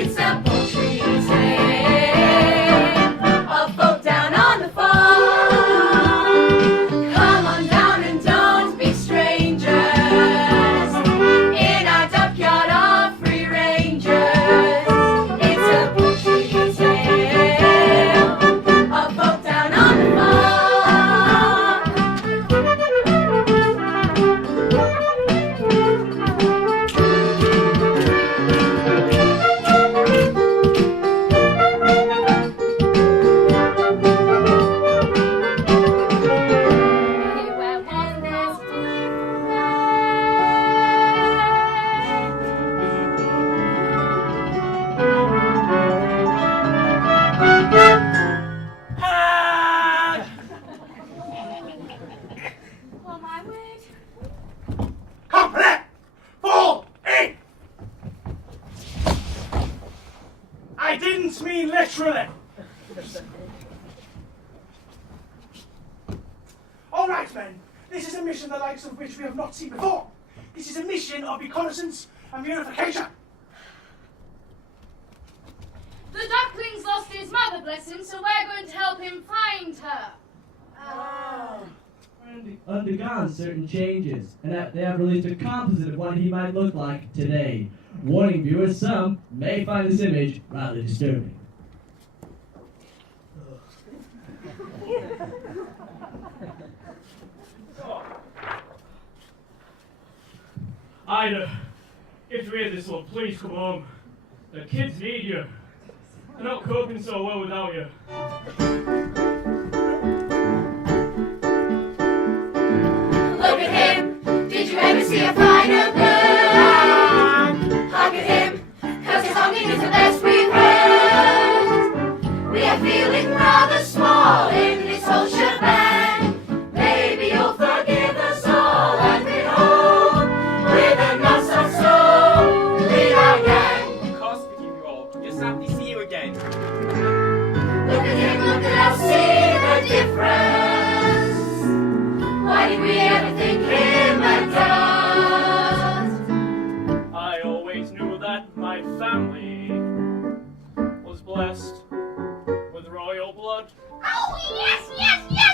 It's a poultry tale of folk down on the farm. Come on down and don't be strangers in our duckyard of free rangers. It's a poultry tale of folk down on the Oh, my word. Company! Fall in! I didn't mean literally. All right, men. This is a mission the likes of which we have not seen before. This is a mission of reconnaissance and unification. The duckling's lost his mother, bless him, so we're going to help him find her. Undergone certain changes, and that they have released a composite of what he might look like today. Warning viewers, some may find this image rather disturbing. Ida, if you're here this one, please come home. The kids need you. They're not coping so well without you. Look at him, did you ever see a finer bird? Hug at him, cause his hugging is the best we've heard. We are feeling rather small in this whole shebang. Maybe you'll forgive us all and be home with a not so slow lead our gang. Of course we give you all. Just happy to see you again. Look at him, look at us, see the difference. Why did we ever think him a dust? I always knew that my family was blessed with royal blood. Oh, yes, yes, yes!